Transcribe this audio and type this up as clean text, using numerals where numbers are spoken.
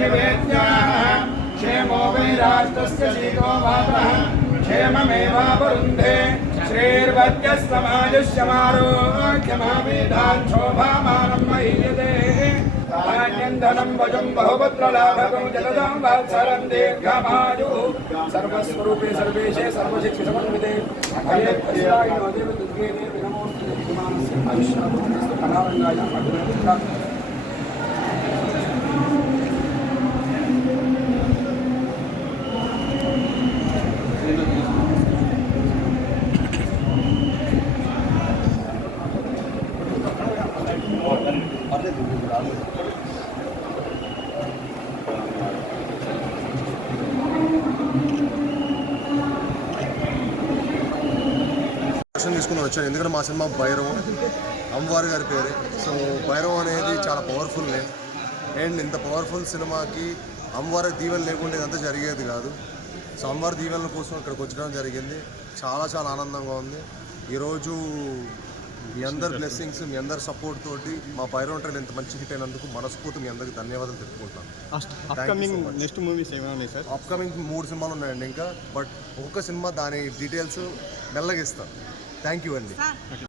निवेद्याः क्षेमो वैराष्ट्रस्य शीतो वातः क्षेममेवावरुन्धे श्रीर्वद्यस्तमायुष्यमारोग्यमावेदात् शोभामानं महीयते धान्यं धनं वजं बहुपुत्रलाभकं जगदां वात्सरं दीर्घमायुः सर्वस्वरूपे सर्वेशे सर्वशक्तिसमन्विते अयेत्तस्यायिनो देवदुर्गे देवि नमोऽस्तु यजमानस्य आयुष्यास्तु कलारङ्गाय अग्निपुत्राय తీసుకుని వచ్చాను. ఎందుకంటే మా సినిమా భైరవం అమ్మవారి గారి పేరే. సో భైరవం అనేది చాలా పవర్ఫుల్ నేమ్. అండ్ ఇంత పవర్ఫుల్ సినిమాకి అమ్మవారి దీవెన లేకుండా ఇదంతా జరిగేది కాదు. సో అమ్మవారి దీవెనల కోసం ఇక్కడికి వచ్చడం జరిగింది. చాలా చాలా ఆనందంగా ఉంది. ఈరోజు మీ అందరి బ్లెస్సింగ్స్, మీ అందరి సపోర్ట్ తోటి మా భైరవం ట్రైల్ ఇంత మంచి హిట్ అయినందుకు మనస్ఫూర్తి మీ అందరికి ధన్యవాదాలు చెప్పుకుంటాను. అప్కమింగ్ 3 సినిమాలు ఉన్నాయండి ఇంకా. బట్ ఒక్కొక్క సినిమా దాని డీటెయిల్స్ మెల్లగా ఇస్తాను. థ్యాంక్ యూ అండి.